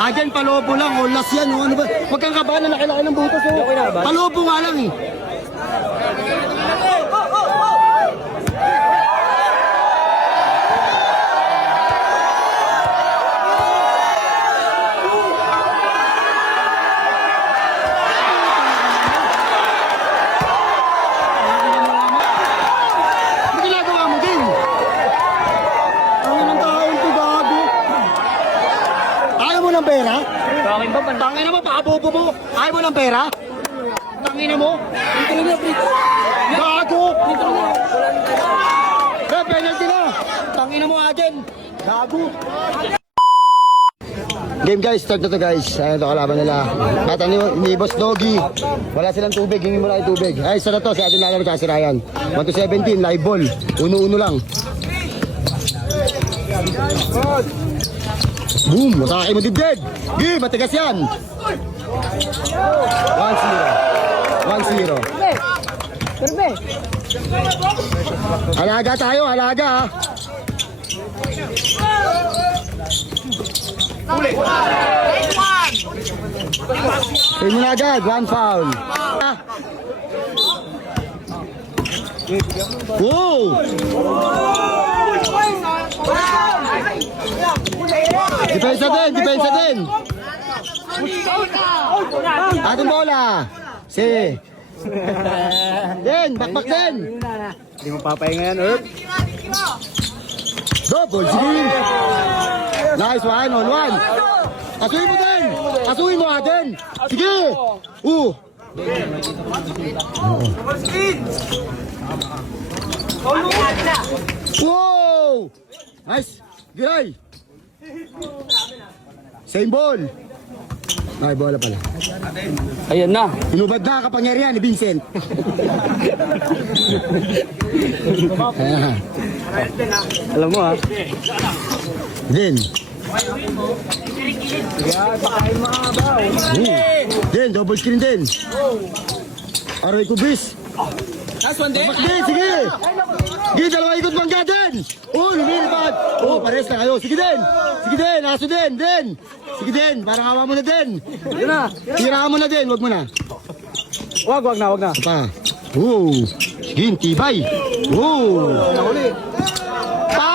Ayan, palobo lang. O, last yan. O, ano ba? Huwag kang kabahan na laki-laki ng butas. O. Palobo nga lang eh. Pera? Tangin na mo, pakabobo mo. Ayaw mo ng pera? Tangin na mo. Gago. Penalty na. Tangin na mo atin. Gago. Game guys, start na to guys. Ayan ito kalaban nila. At ni Boss Doggy. Wala silang tubig, hingin mo lang yung tubig. Ay, isa na to, si atin lalaro sa si Ryan. 1-17, live ball. Uno-uno lang. Boom! Masakay mo dibdib! Gi! Matigas yan! 1-0. 1-0. Halaga tayo! Halaga ha! Pay mo na agad! 1 foul! Wow! Depensa din, depensa din. Ating bola. Si. Den, bakbak din. Hindi mo papahinga yan, Herb. Double team. Nice one on one. Asuhin mo din. Asuhin mo atin. Sige. Wow. Nice. Giray. Same ball. Ay, bola pala. Ayan na. Inubad na kapangyarihan ni Vincent. Alam mo ha. Din. Din, double screen din. Aray ko bis. Last one din. Sige. Sige, dalawa ikot bangga din. Oh, lumilipad. Oh, pares na kayo. Sige din. Sige din, aso din. Din. Sige din, parang hawa mo na din. Yun na. Tirahan mo na din, wag mo na. Wag na. Pa. Oh. Sige, tibay. Oh. Nahuli. Pa!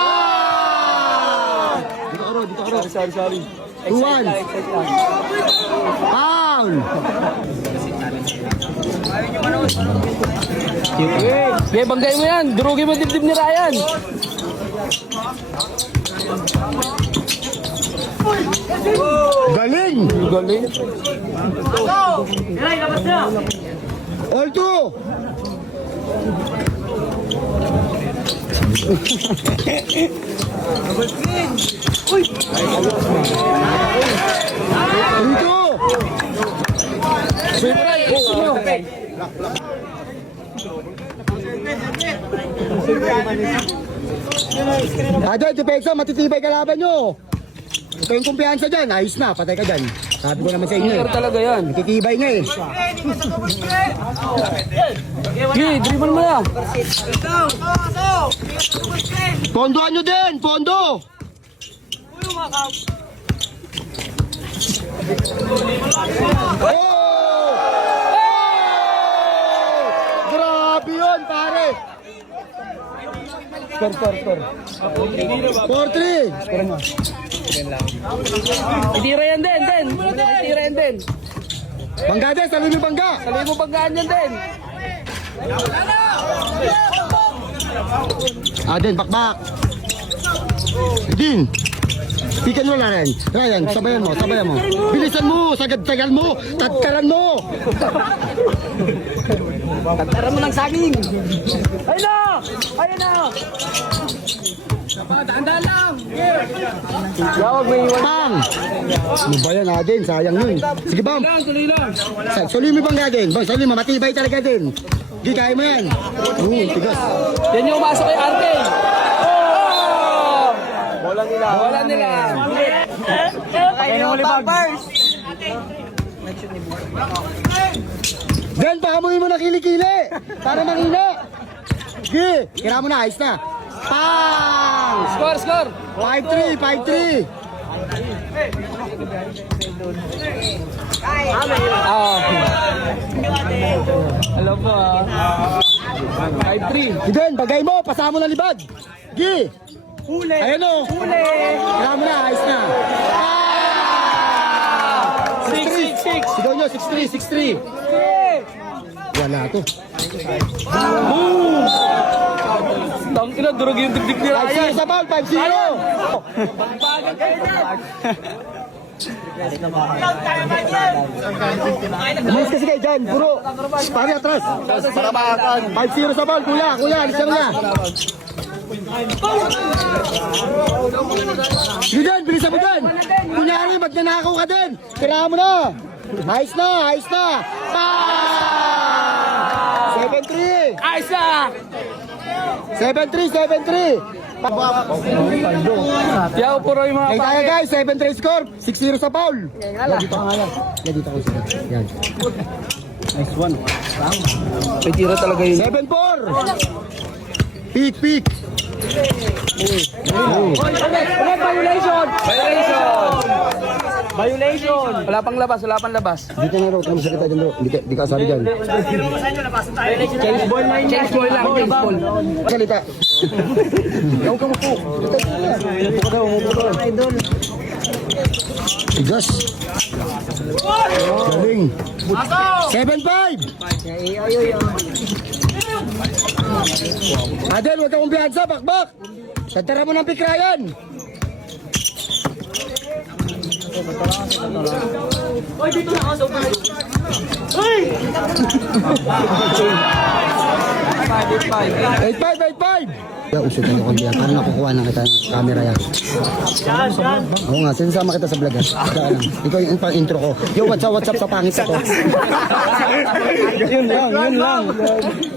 Dito ka ro. Sorry. 2-1. Foul. Okay, banggay mo yan. Durugin mo dibdib ni Ryan. Galing. All two. Dito. Adol, depensa, matitibay kalaban nyo. Ito yung kumpiyansa dyan, ayos na, patay ka dyan. Sabi ko naman sa inyo. Pero talaga yan. Matitibay nga eh. Dribble mo na. Pondoan nyo din, pondo. Oh! Grabe yun, pare. Score. 4-3. Itira yan din. Bangga din, sabi mo bangga. Sabi mo banggaan yan din. Din, bakbak. Din. Pikan mo na rin. Ryan, sabayan mo. Bilisan mo, sagad-sagal mo, tadkaran mo. Tara mo ng saging. Ayun na. Dahan-dahan lang. Gawag may iwan. Pang! Ano ba yan, Adin? Sayang yun. Sige, Bam. Tuloy lang. Suloy mo bang Adin? Bang, suloy mo. Matibay talaga din. Hindi, kaya mo yan. Tigas. Yan yung umasok kay Arte. Bola nila. Kaya yung Barbers. Dan, pakamuhin mo na kilikili. Para manghina. Sige, kira mo na. Ayos na. Pang! Score. 5-3. Hello po. 5-3. Eden, bagay mo, pasama mo ng libag. Gi! Huli! Ayan o! Huli! Kaya mo na, ayos na. 6-6-6. Sigaw nyo, 6-3, 6-3. Wala to. Tangina, durog yung dibdib ni Ryan. 5-0 sa ball, 5-0. Umalis kasi kayo dyan, puro. Pari atras. Para maakan. 5-0 sa ball, kuya, alis ka na. Eden, bilisan mo dyan. Kunyari, magnanakaw ka din. Tirahan mo na. Ayos na, ayos na. 7-3. Ayos na! 7-3. Yaw, puro yung mga Kaya tayo guys, 7-3 score. 6-0 sa foul. Yan, dito ka nga yan. Yan, dito ko sila. Yan. Nice one. May tira talaga yun. 7-4. Peak. Violation! Wala pang labas. Dito na raw, kami sa kita dyan bro. Di ka asabi dyan. Change ball lang. Salita. Huwag ka mapo. Tigas. Galing. 7-5. Adel, huwag ka kumpiyansa. Bakbak. Tantara mo ng pikrayan. Eight five. Ya, usod na ako diyan. Paano nakukuha na kita ng camera yan? Oo nga, sinasama kita sa vlog. Ikaw yung pang-intro ko. Yo, what's up sa pangit ako?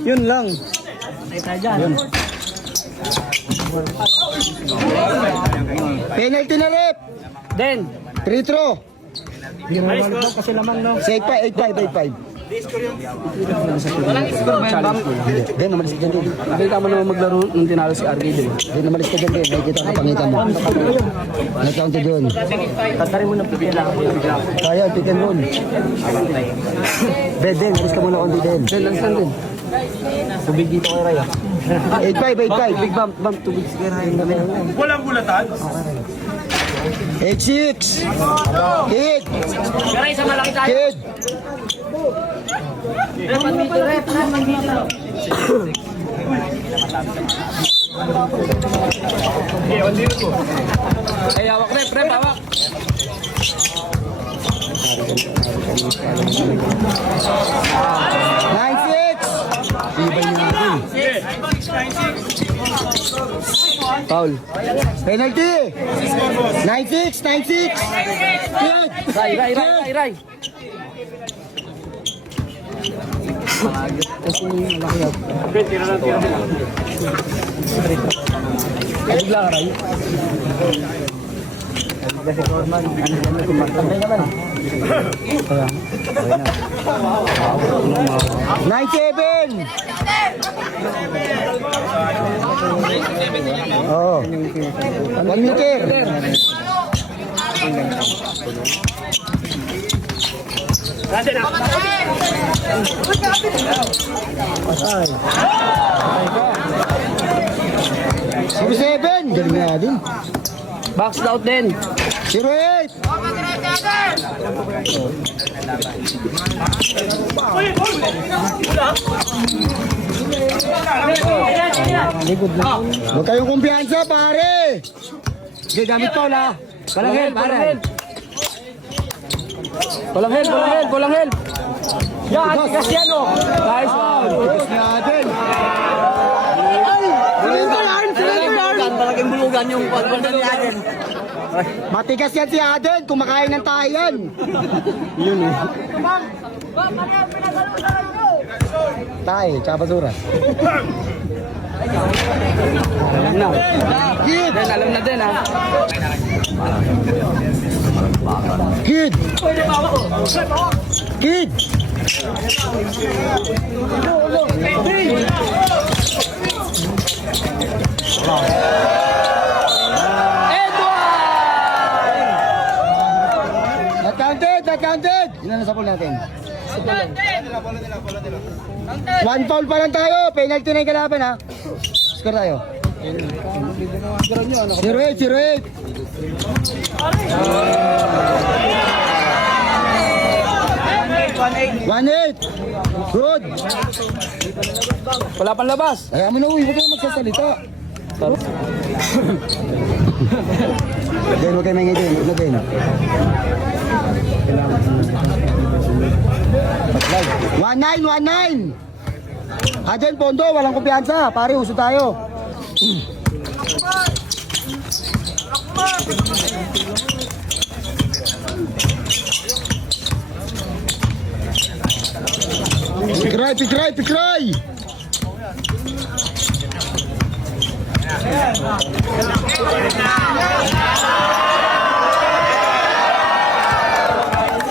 Yun lang. Penalty na rep. Den. Free throw. Kasi lamang no. 8-5. Walang score ba yan? Den, namalis ka dyan din. Nakita mo naman maglaro nung tinalo si RK, di ba? Den, namalis ka dyan din. Nakikita ka pangitan mo. Nag-counted yun. Tatarin mo ng pipila lang. Kaya, pick and roll. Den, alis ka muna konti Den. Den, lang din. Tubig dito kay Raya. 8-5. Big bump, tubig si Raya. Walang bulatan? 8-6. Kid. Garay sa malaki tayo. Kid. Rep. Ay, hawak rep, hawak. Foul. Penalty. 9-6. Kid. Ray. Bigla ka, Ray. Kasi Norman, Nine seven. Oh. 1 meter. Zero 7. Galing nga din. Box out din. 08. Huwag kayong kumpiyansa, pare. Gagamit ko na. Walang help, pare. Walang help. Yan, tigas yan, oh. Nice one. Tigas natin. Talagang bulugan yung pagbandan natin. Matigas yan si Aden. Kumakain ng tayan. Yun eh. Tay, tsaka basura. Alam na. Kid! Den, alam na din, ha. Kid! Kid! counted, not counted. Ilan na sa pool natin? One foul pa lang tayo. Penalty na yung kalaban ha. Score tayo. 0-8, 0-8. One eight. Good. Wala pang labas. Kaya mo na uwi, huwag kayong magsasalita. Huwag kayo maingay din, huwag na din. 1-9, 1-9. Adyan, Pondo, walang kumpiyansa. Pare, uso tayo. Pikray, pikray, pikray!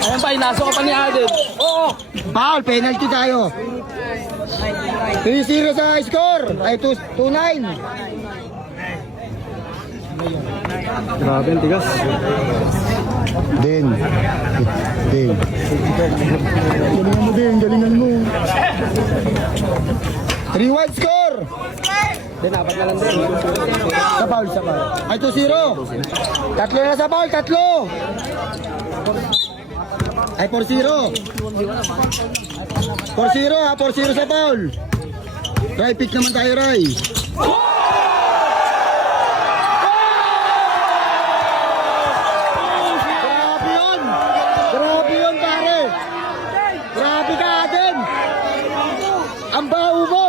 Ayan pa, inaso ka pa ni Aden. Oo. Foul, penalty tayo. 3-0 sa score. Ay, 2-9. Grabe, ang tigas. Din. Galingan mo din, galingan mo. 3-1 score. Din, apat na lang din. Sa foul. Ay, 2-0. Tatlo na sa foul, tatlo. Ay, 4-0. 4-0 ha, 4-0 sa foul. Ray, pick naman tayo, Ray. Grabe yun, pare. Grabe ka, Aden. Ang baho mo.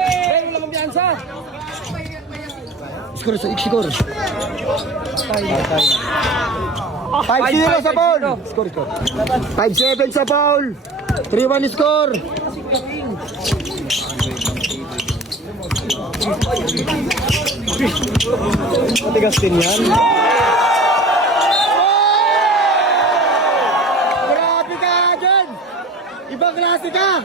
Hey, wala kumpiyansa. Score. 5-0 sa foul. Score. 5-7 sa foul. 3-1 score. Matigas din yan. Grabe ka, Aden. Ibang klase ka.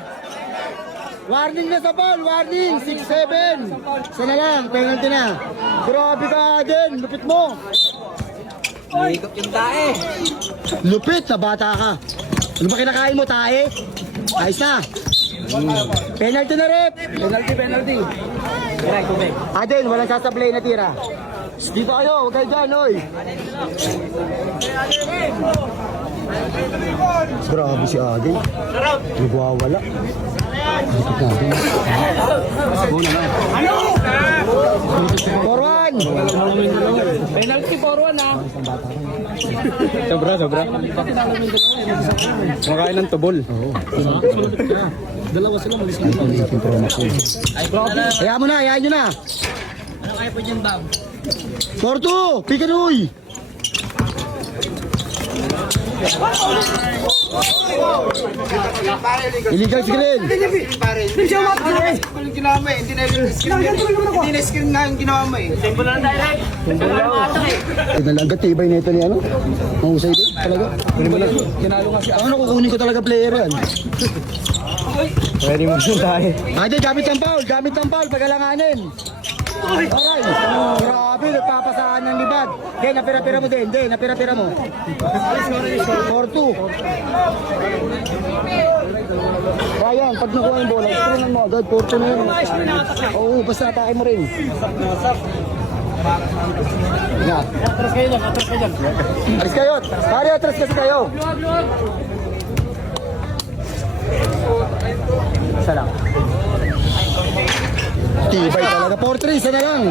Warning na sa foul. Warning. 6-7. Sana lang. Penalty na. Grabe ka, Aden. Lupit mo. Higop yung tae. Lupit na bata ka. Ano ba kinakain mo, tae? Ayos na. Penalty na, rep. Penalty. Kaya, tubig. Aden, walang sasablay na tira. Di ba kayo? Huwag kayo dyan, oy. Grabe si Aden. Nagwawala. Dikit natin. Forwan! Penalty for 1 ha. Sobra. Makain ng tubol. Dalawa sila malis na. Hayaan mo na, hayaan nyo na. Ano kaya po dyan, Bob? 4-2, Pikanuy! Illegal screen! Nalagat tibay na ito ni ano? Mahusay din talaga. Kinalo nga siya. Ano, kukunin ko talaga player yan. Pwede mo siya tayo. Ate, gamit ng foul, pagalanganin. Alright. Grabe, nagpapasaan ng libag. Hindi, napira-pira mo din. Hindi, napira-pira mo. 4-2. Ryan, pag nakuha yung bola, screenan mo agad. 4-2 na yun. Oo, basta atake mo rin. Nga. Atras kayo dyan. Alis kayo. Pare, atras kasi kayo. Isa lang. Tibay talaga. 4-3, isa na lang.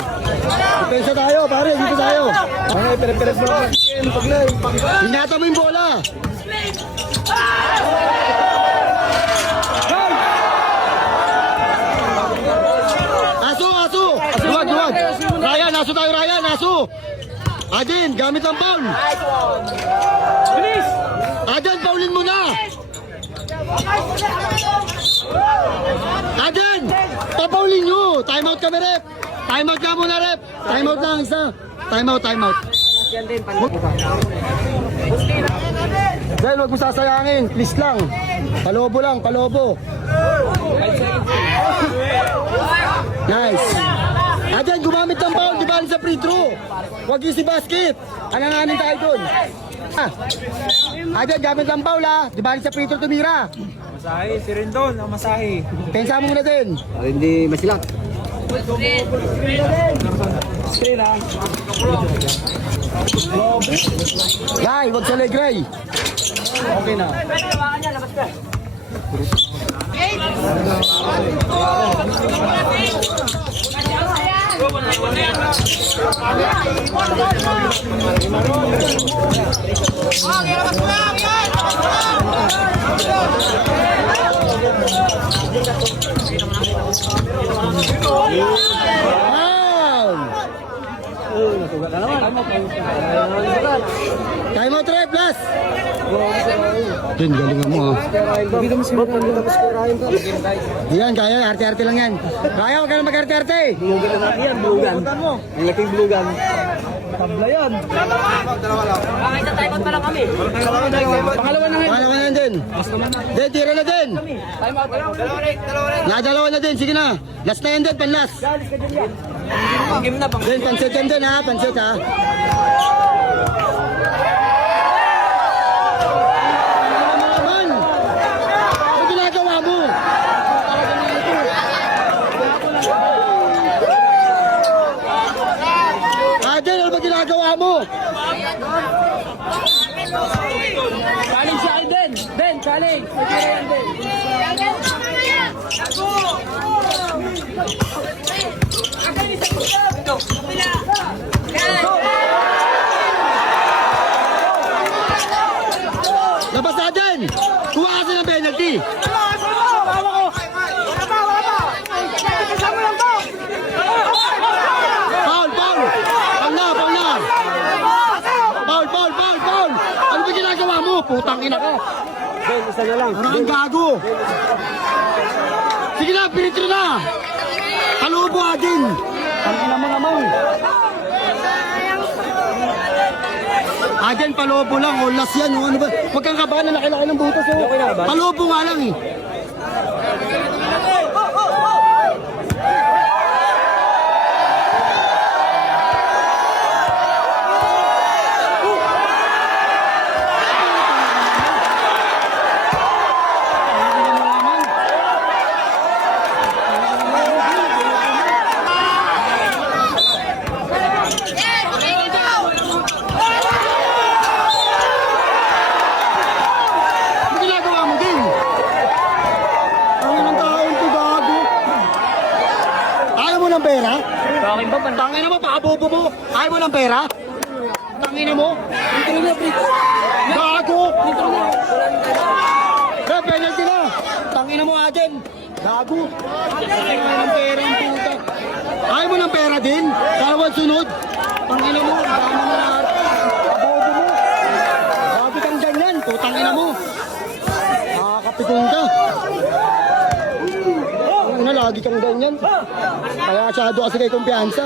Depensa tayo, pare. Dito tayo. Ano, pere-pere mo lang. Hinata mo yung bola. Aso. Duwag. Ryan, aso tayo, Ryan. Aso. Adin, gamit ang foul. Bilis! Adin, foulin mo na. Adin, papaulin nyo. Time out kami, rep. Time out ka muna, rep. Time out lang isa. Time out. Dahil huwag mo sasayangin. Please lang. Palobo. Nice. Ayan, gumamit ng foul, di ba sa free throw? Huwag yung si basket. Alanganin tayo dun. Ayan, gamit ng foul ha. Di ba sa free throw tumira? Masahe, si Rendon, ang masahe. Pensa mo muna din. Hindi masilat. Gay, huwag sa leg, Ray. Okay na. Time out, Ray, plus. Din, galingan mo ha. Yan, kaya, arte-arte lang yan. Kaya, huwag ka na mag-arte-arte. Bulugan na natin yan, bulugan. Ang laking bulugan. Tabla yan. Pangalawa na ngayon. Pangalawa na din. Din, tira na din. Nadalawa na din, sige na. Last na yan din, panlas. Din, pansit yan din ha, pansit ha. Naman, ano ginagawa mo? Adel, ano ba ginagawa mo? Challenge si Alden. Ben, challenge. Magkira yan, Ben. Labas natin! Kuha kasi ng penalty! Foul! Foul! Foul na! Foul na! Foul! Foul! Foul! Foul! Ano ba ginagawa mo? Putang ina ka! Ben, isa na lang. Parang gago! Sige na! Pinitro na! Kalubo agin! Tangina mo naman! Agin, palobo lang. Olas yan. Ano ba? Huwag kang kabahan na laki-laki ng butas. Oh. Palobo nga lang eh. Ano ginagawa mo din? Ang inang taon to, gago. Ayaw mo ng pera? Bakit ba? Tangina mo, pakabobo mo. Ayaw mo ng pera? Tangina mo? Gago! Kaya penalty na. Tangina mo atin. Gago. Ayaw ng pera ang puta. Ayaw mo ng pera din? Dalawang sunod. Tangina mo. Tama mo na. Pakabobo mo. Gago kang ganyan. Tangina mo. Nakakapitong ka. Una, lagi kang ganyan. Kaya asyado kasi kay kumpiyansa.